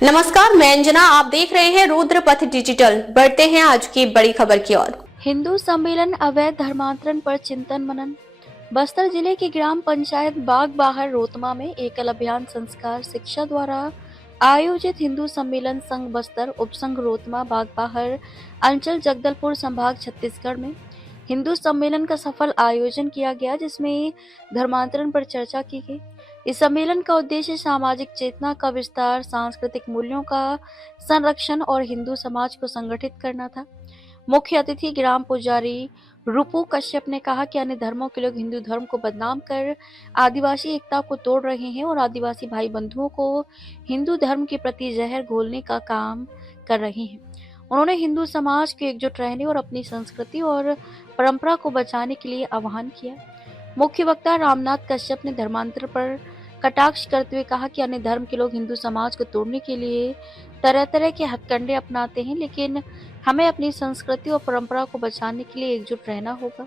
नमस्कार, मैं अंजना। आप देख रहे हैं रुद्रपथ डिजिटल। बढ़ते हैं आज की बड़ी खबर की ओर। हिंदू सम्मेलन अवैध धर्मांतरण पर चिंतन मनन। बस्तर जिले की ग्राम पंचायत बाग बाहर रोतमा में एकल अभियान संस्कार शिक्षा द्वारा आयोजित हिंदू सम्मेलन संघ बस्तर उपसंघ रोतमा बाग बाहर अंचल जगदलपुर संभाग छत्तीसगढ़ में हिंदू सम्मेलन का सफल आयोजन किया गया, जिसमें धर्मांतरण पर चर्चा की गई। इस सम्मेलन का उद्देश्य सामाजिक चेतना का विस्तार, सांस्कृतिक मूल्यों का संरक्षण और हिंदू समाज को संगठित करना था। मुख्य अतिथि ग्राम पुजारी रूपू कश्यप ने कहा कि अन्य धर्मों के लोग हिंदू धर्म को बदनाम कर आदिवासी एकता को तोड़ रहे हैं और आदिवासी भाई बंधुओं को हिंदू धर्म के प्रति जहर घोलने का काम कर रहे हैं। उन्होंने हिंदू समाज को एकजुट रहने और अपनी संस्कृति और परंपरा को बचाने के लिए आह्वान किया। मुख्य वक्ता रामनाथ कश्यप ने धर्मांतर पर कटाक्ष करते हुए कहा कि अन्य धर्म के लोग हिंदू समाज को तोड़ने के लिए तरह तरह के हथकंडे अपनाते हैं, लेकिन हमें अपनी संस्कृति और परंपरा को बचाने के लिए एकजुट रहना होगा।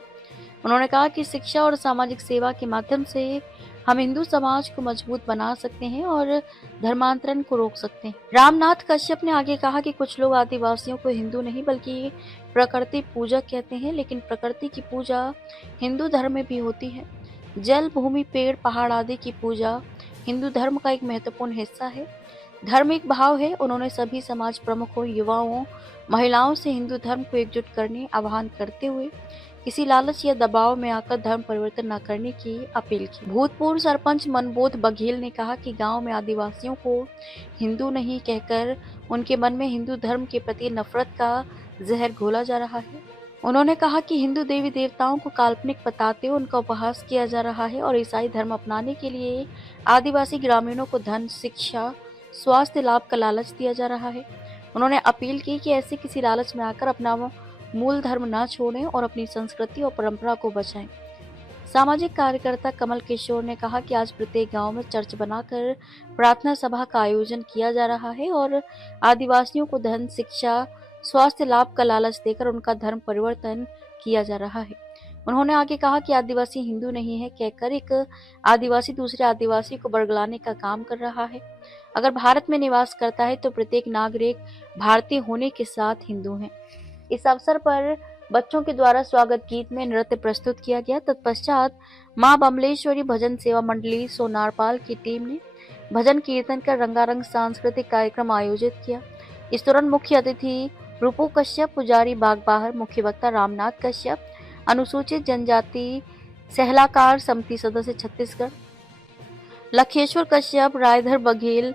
उन्होंने कहा कि शिक्षा और सामाजिक सेवा के माध्यम से हम हिंदू समाज को मजबूत बना सकते हैं और धर्मांतरण को रोक सकते हैं। रामनाथ कश्यप ने आगे कहा कि कुछ लोग आदिवासियों को हिंदू नहीं बल्कि प्रकृति पूजक कहते हैं, लेकिन प्रकृति की पूजा हिंदू धर्म में भी होती है। जल, भूमि, पेड़, पहाड़ आदि की पूजा हिंदू धर्म का एक महत्वपूर्ण हिस्सा है, धार्मिक भाव है। उन्होंने सभी समाज प्रमुखों, युवाओं, महिलाओं से हिंदू धर्म को एकजुट करने आह्वान करते हुए किसी लालच या दबाव में आकर धर्म परिवर्तन न करने की अपील की। भूतपूर्व सरपंच मनबोध बघेल ने कहा कि गांव में आदिवासियों को हिंदू नहीं कहकर उनके मन में हिंदू धर्म के प्रति नफरत का जहर घोला जा रहा है। उन्होंने कहा कि हिंदू देवी देवताओं को काल्पनिक बताते हुए उनका उपहास किया जा रहा है और ईसाई धर्म अपनाने के लिए आदिवासी ग्रामीणों को धन, शिक्षा, स्वास्थ्य लाभ का लालच दिया जा रहा है। उन्होंने अपील की कि ऐसे किसी लालच में आकर अपना मूल धर्म न छोड़ें और अपनी संस्कृति और परंपरा को बचाएं। सामाजिक कार्यकर्ता कमल किशोर ने कहा कि आज प्रत्येक गांव में चर्च बनाकर प्रार्थना सभा का आयोजन किया जा रहा है और आदिवासियों को धन, शिक्षा, स्वास्थ्य लाभ का लालच देकर उनका धर्म परिवर्तन किया जा रहा है। उन्होंने आगे कहा कि आदिवासी हिंदू नहीं है कहकर एक आदिवासी दूसरे आदिवासी को बरगलाने का काम कर रहा है। अगर भारत में निवास करता है तो प्रत्येक नागरिक भारतीय होने के साथ हिंदू है। इस अवसर पर बच्चों के द्वारा स्वागत गीत में नृत्य प्रस्तुत किया गया। तत्पश्चात मां बमलेश्वरी भजन सेवा मंडली सोनारपाल की टीम ने भजन कीर्तन कर रंगारंग सांस्कृतिक कार्यक्रम आयोजित किया। इस दौरान मुख्य अतिथि रूपू कश्यप, पुजारी बाग बाहर, मुख्य वक्ता रामनाथ कश्यप, अनुसूचित जनजाति सलाहकार समिति सदस्य छत्तीसगढ़ लखेश्वर कश्यप, रायधर बघेल,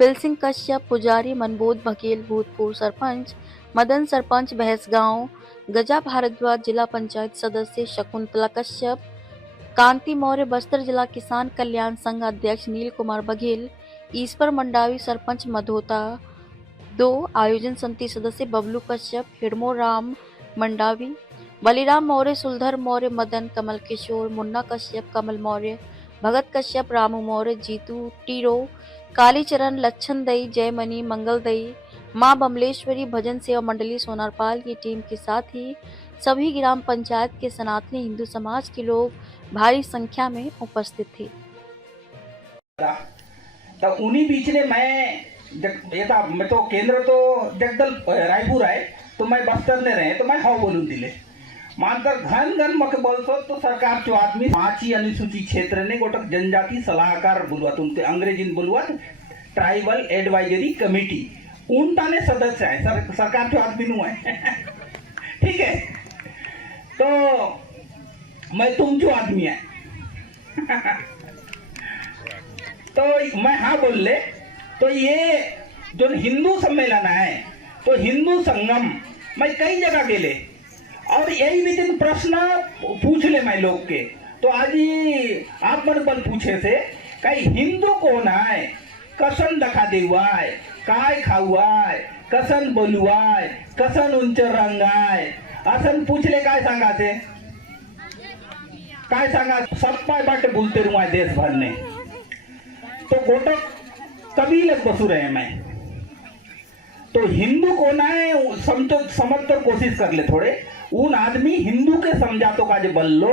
पिलसिंह कश्यप, पुजारी मनबोध बघेल, भूतपूर्व सरपंच मदन, सरपंच भैंसगांव गजा भारद्वाज, जिला पंचायत सदस्य शकुंतला कश्यप, कांति मौर्य, बस्तर जिला किसान कल्याण संघ अध्यक्ष नील कुमार बघेल, ईश्वर मंडावी, सरपंच मधोता 2, आयोजन समिति सदस्य बबलू कश्यप, हिड़मो राम मंडावी, बलिराम मौर्य, सुलधर मौर्य, मदन, कमल किशोर, मुन्ना कश्यप, कमल मौर्य, भगत कश्यप, रामू मौर्य, जीतू टीरो, कालीचरण, लच्छन दई, जयमणि, मंगल दई, मां बमलेश्वरी भजन सेवा मंडली सोनारपाल की टीम के साथ ही सभी ग्राम पंचायत के सनातनी हिंदू समाज के लोग भारी संख्या में उपस्थित थे। तो उन्हीं बीच में मैं तो केंद्र तो जगदल रायपुर आहे, तो मैं बस्तर ने रहे तो मैं हाव बोलून दिले मानकर घन मक बोलतो तो सरकार जो आदमी 5 अनुसूचित क्षेत्र ने गोटक जनजाति सलाहकार बोलवत, उनके अंग्रेजीन बोलवत ट्राइबल एडवाइजरी कमेटी, उनताने सदस्य है सरकार जो आदमी नु है ठीक है। तो मैं तुम जो आदमी है तो मैं हाँ बोल ले। तो ये जो हिंदू सम्मेलन है तो हिंदू संगम मैं कई जगह गेले और यही भी दिन प्रश्न पूछ ले मैं लोग के, तो आज ही आप मन बल पूछे से कई हिंदू कौन है, कसन दखा देवाय, काय खाऊआय, कसन बोलुआय, कसन उंच रंगाय, असन पूछले काय सांगाते, काय सांगा सप्पाय बाटे बोलते रुआय देश भर ने। तो गोटक कभी लग बसू रहे मैं तो हिंदू कौन है समझ कर कोशिश कर ले थोड़े। उन आदमी हिंदू के समझा तो काज बल लो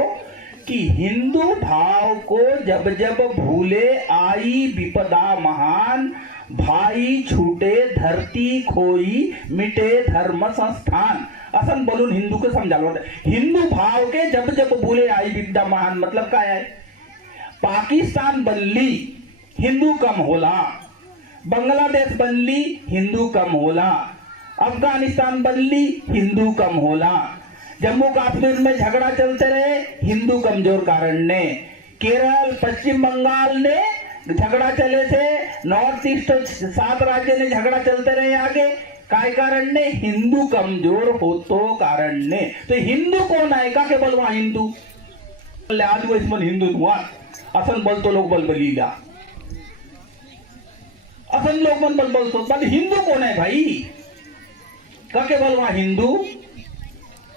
कि हिंदू भाव को जब जब भूले आई विपदा महान भाई छूटे धरती खोई मिटे धर्म संस्थान असन बोलून हिंदू के समझालो हिंदू भाव के जब जब बोले आई विद्या महान मतलब काय है पाकिस्तान बनली हिंदू कम होला बांग्लादेश बनली हिंदू कम होला अफगानिस्तान बनली हिंदू कम होला जम्मू कश्मीर में झगड़ा चलते रहे हिंदू कमजोर कारण ने केरल पश्चिम बंगाल ने झगड़ा चले थे नॉर्थ ईस्ट 7 राज्य ने झगड़ा चलते रहे आगे काय कारण ने हिंदू कमजोर होतो कारण ने तो हिंदू कौन आहे का के बोलवा हिंदू आज वो इसमें हिंदू हुआ असन बोलतो लोग बलबलीला असन लोग मन बल बोलतो पर हिंदू कौन है भाई का के बोलवा हिंदू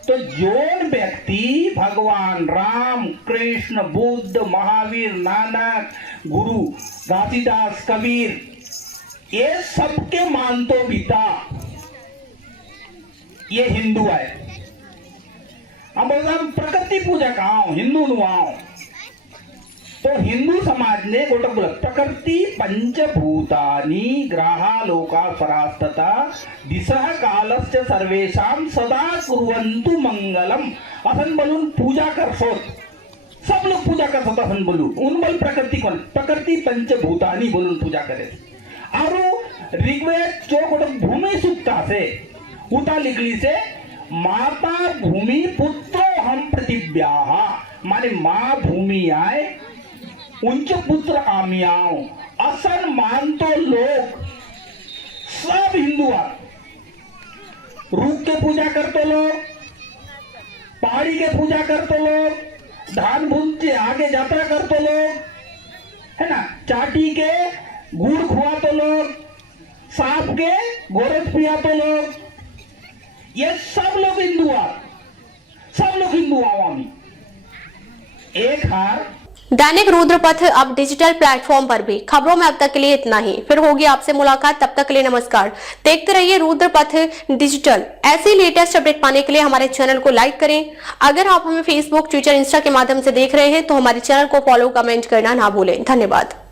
तो जोन व्यक्ति भगवान राम कृष्ण बुद्ध महावीर नानक गुरु घासीदास कबीर ये सबके मानतो बीता ये हिंदू है हम बोलते हम प्रकृति पूजा कहा हिंदू नुआओ तो हिंदू समाज ने गोटक बोला प्रकृति पंचभूतानि ग्राहा लोका स्वरास्तता दिशः कालस्य सर्वेषाम सदा कुर्वन्तु मंगलम असन बोलून पूजा कर सोत सब लोग पूजा कर सोत असन बोलू उन बोल प्रकृति कौन प्रकृति पंचभूतानि बोलून पूजा करे और ऋग्वेद जो गोटक भूमि सूक्ता से उता लिखली से माता भूमि पुत्रो हम प्रतिव्याह माने माँ भूमि आए उनके पुत्र आमी आओ असन मानतो लोग सब हिंदू आ रूख के पूजा करते लोग पहाड़ी के पूजा करते लोग धान भून के आगे यात्रा करते लोग है ना चाटी के गुड़ खुआते लोग सांप के गोरस पियाते लोग ये सब लोग हिंदू आ सब लोग हिंदू आवामी एक हार दैनिक रुद्रपथ अब डिजिटल प्लेटफॉर्म पर भी खबरों में अब तक के लिए इतना ही फिर होगी आपसे मुलाकात तब तक के लिए नमस्कार देखते रहिए रुद्रपथ डिजिटल ऐसी लेटेस्ट अपडेट पाने के लिए हमारे चैनल को लाइक करें अगर आप हमें फेसबुक ट्विटर इंस्टा के माध्यम से देख रहे हैं तो हमारे चैनल को फॉलो कमेंट करना ना भूलें धन्यवाद।